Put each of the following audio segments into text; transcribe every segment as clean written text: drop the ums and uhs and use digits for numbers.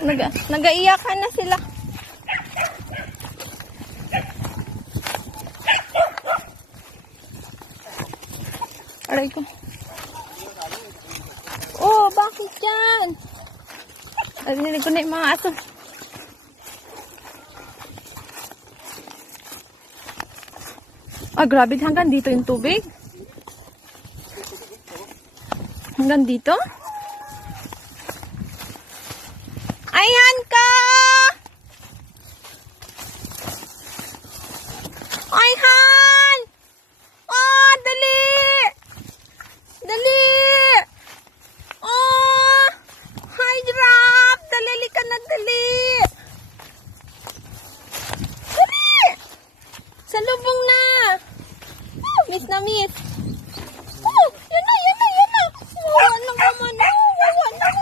Nagaiyakan na sila. Aray ko. Oh, bakit yan? Narinig ko na yung mga aso. Ah, grabe. Hanggang dito yung tubig. Hanggang dito. Ayan ka! Ayhan! Oh, dali! Dali! Oh! Hi, giraffe! Dali ka na, dali! Dali! Salubong na! Oh, miss na miss! Oh, yan na, yan na, yan na! Wawa na naman, oh! Wawa naman!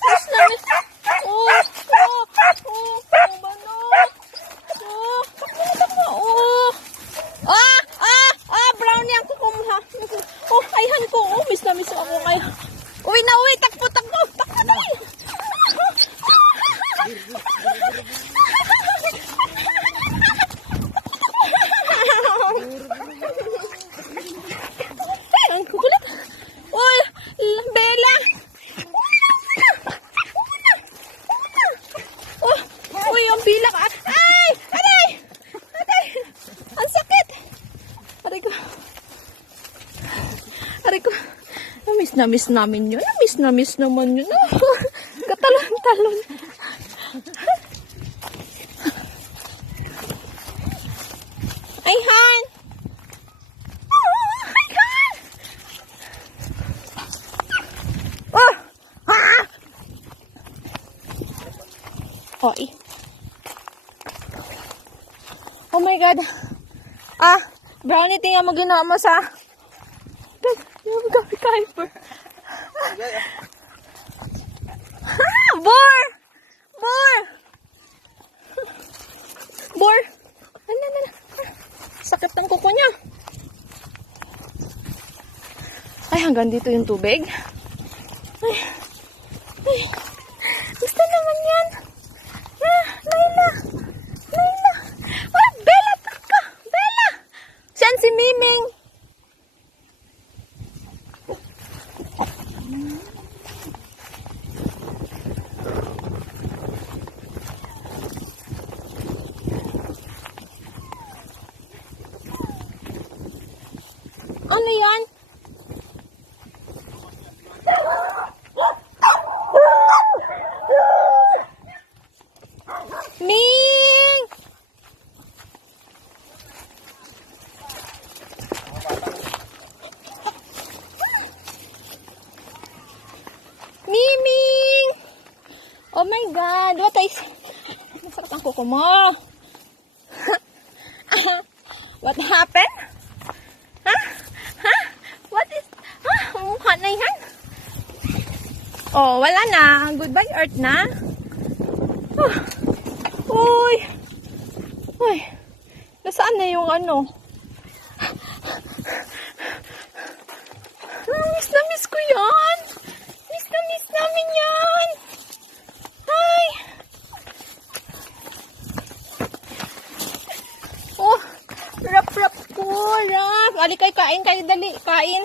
Miss na miss! Oh! Oh! Oh! Oh, bano! Oh! Takbo! Oh! Ah! Ah! Ah! Brownie ang kukumuha! Oh! Ayhan ko! Oh! Miss na miss ako ngayon! Uwi na uwi! Takbo! Takbo! Takbo na! Ang kukulit! Uy! Bella! Oh! Uy! Ang bilak! Ay! Aray! Aray! Ang sakit! Aray ko! Aray ko! Miss na miss namin yun. Miss na miss naman yun. Katalon-talon. Ayhan! Ayhan! Oh! Ah! Hoy. Oh my God. Ah! Brownie, tingnan mo ginawa mo sa... Boar! Boar! Boar! Ano. Sakit ng kuko niya. Ay, hanggang dito yung tubig. Ay. Ay. Gusto naman yan. Ah, Layla. Layla. Ay, Bella, taka. Bella. Siyan si Miming. Ano yan? Ming! Miming! Oh my God! What is... Masakit ang kuko mo. What happened? Mukha na yan. Oh, wala na. Goodbye, Earth na. Oh. Uy. Uy. Nasaan na yung ano? Miss na miss ko yan. Miss na miss namin yan. Ay. Oh. Rap-rap ko. Rap. Alikay, kain kayo. Dali. Kain.